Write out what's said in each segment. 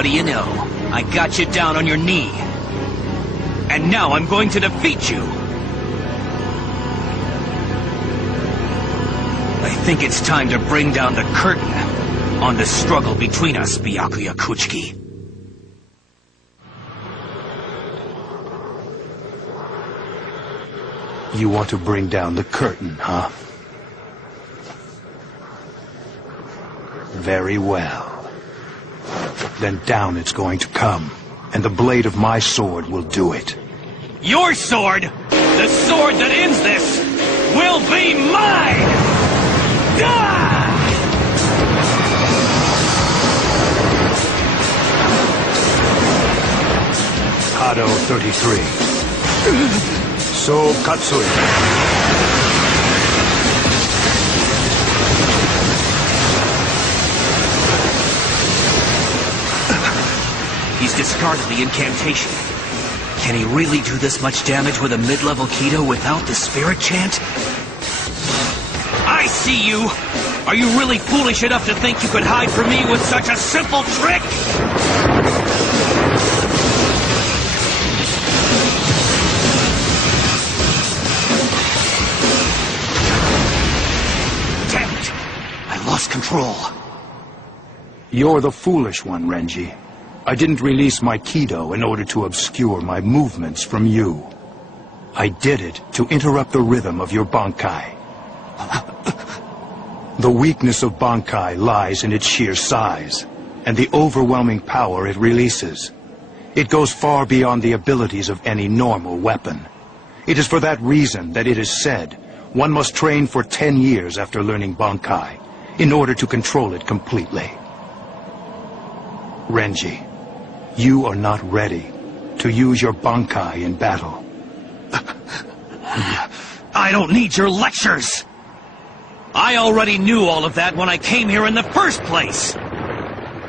what do you know? I got you down on your knee. And now I'm going to defeat you. I think it's time to bring down the curtain on the struggle between us, Byakuya Kuchiki. You want to bring down the curtain, huh? Very well. Then down it's going to come, and the blade of my sword will do it. Your sword, the sword that ends this, will be mine! Kado 33. So Katsui. He's discarded the incantation. Can he really do this much damage with a mid-level Kido without the spirit chant? I see you! Are you really foolish enough to think you could hide from me with such a simple trick? Damn it! I lost control. You're the foolish one, Renji. I didn't release my Kido in order to obscure my movements from you. I did it to interrupt the rhythm of your Bankai. The weakness of Bankai lies in its sheer size, and the overwhelming power it releases. It goes far beyond the abilities of any normal weapon. It is for that reason that it is said one must train for 10 years after learning Bankai in order to control it completely. Renji, you are not ready to use your Bankai in battle. I don't need your lectures! I already knew all of that when I came here in the first place!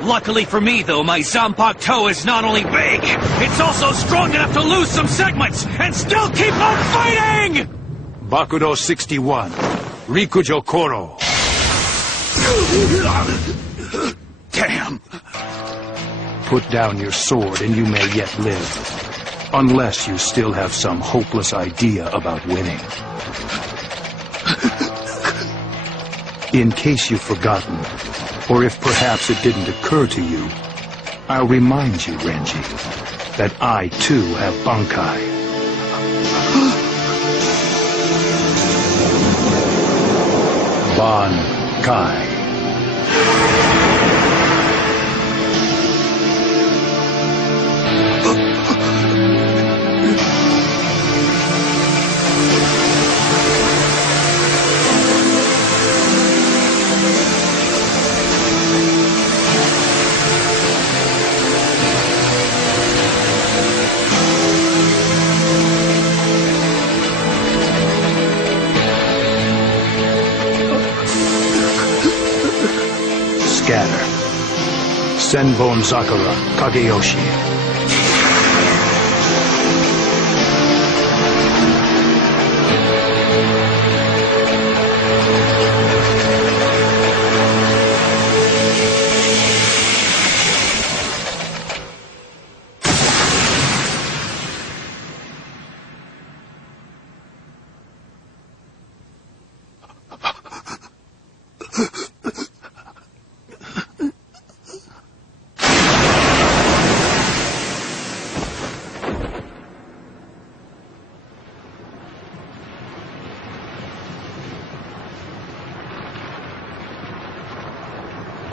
Luckily for me, though, my Zanpakuto toe is not only big, it's also strong enough to lose some segments and still keep on fighting! Bakudo 61, Rikujo Koro. Damn! Put down your sword and you may yet live. Unless you still have some hopeless idea about winning. In case you've forgotten, or if perhaps it didn't occur to you, I'll remind you, Renji, that I too have Bankai. Bankai. Scatter. Senbon Sakura, Kageyoshi.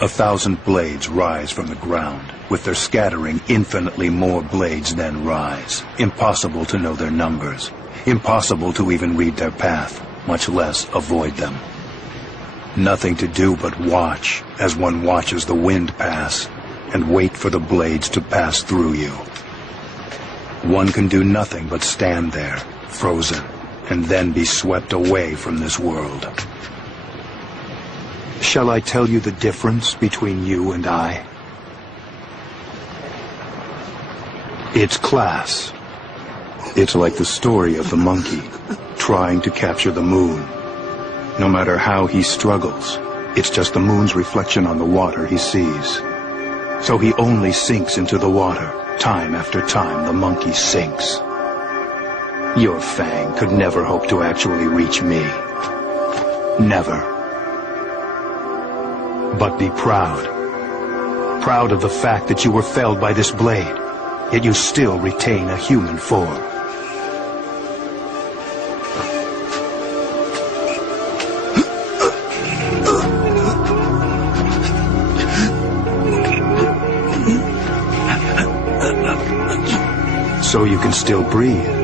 A 1,000 blades rise from the ground, with their scattering infinitely more blades then rise. Impossible to know their numbers. Impossible to even read their path, much less avoid them. Nothing to do but watch, as one watches the wind pass, and wait for the blades to pass through you. One can do nothing but stand there, frozen, and then be swept away from this world. Shall I tell you the difference between you and I? It's class. It's like the story of the monkey, trying to capture the moon. No matter how he struggles, it's just the moon's reflection on the water he sees. So he only sinks into the water. Time after time, the monkey sinks. Your fang could never hope to actually reach me. Never. But be proud. Proud of the fact that you were felled by this blade, yet you still retain a human form. So you can still breathe.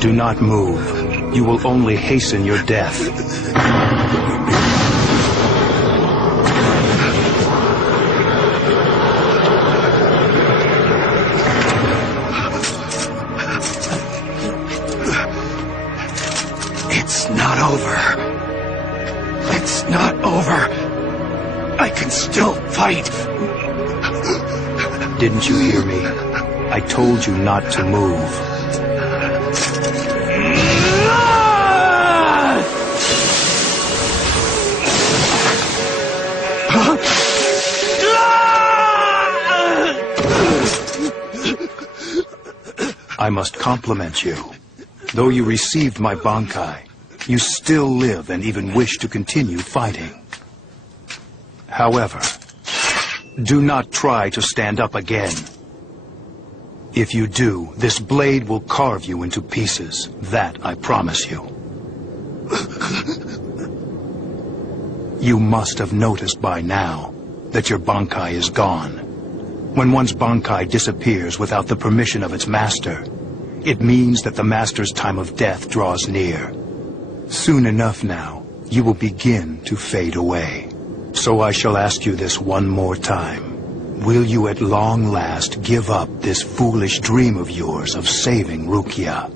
Do not move. You will only hasten your death. It's not over. It's not over. I can still fight. Didn't you hear me? I told you not to move. I must compliment you. Though you received my Bankai, you still live and even wish to continue fighting. However, do not try to stand up again. If you do, this blade will carve you into pieces. That I promise you. You must have noticed by now that your Bankai is gone. When one's Bankai disappears without the permission of its master, it means that the master's time of death draws near. Soon enough now, you will begin to fade away. So I shall ask you this one more time. Will you at long last give up this foolish dream of yours of saving Rukia?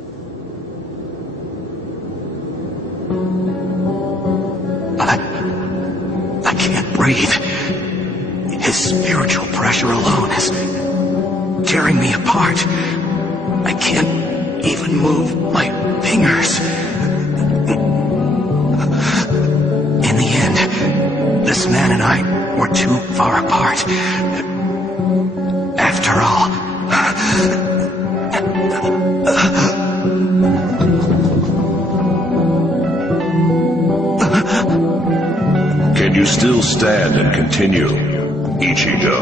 I can't breathe. His spiritual pressure alone is tearing me apart. I can't even move my fingers. In the end, this man and I were too far apart. After all. Can you still stand and continue, Ichigo?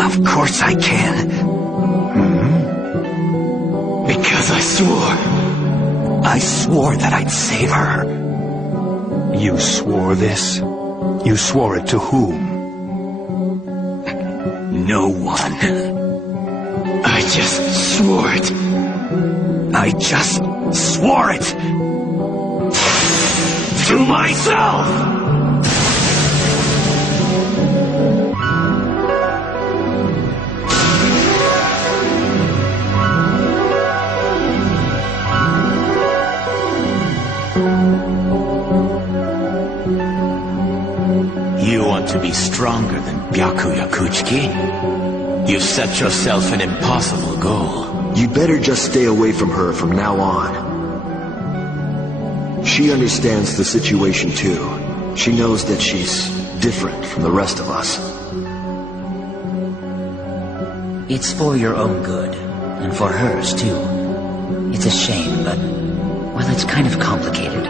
Of course I can. Because I swore that I'd save her. You swore this? You swore it to whom? No one. I just swore it. I just swore it. To myself! You want to be stronger than Byakuya Kuchiki? You've set yourself an impossible goal. You'd better just stay away from her from now on. She understands the situation too. She knows that she's different from the rest of us. It's for your own good, and for hers too. It's a shame, but, well, it's kind of complicated.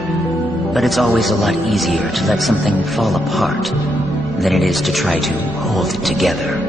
But it's always a lot easier to let something fall apart than it is to try to hold it together.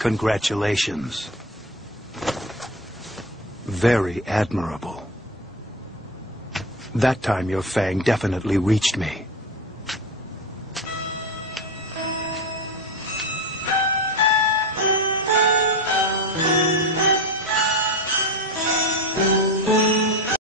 Congratulations. Very admirable. That time your fang definitely reached me.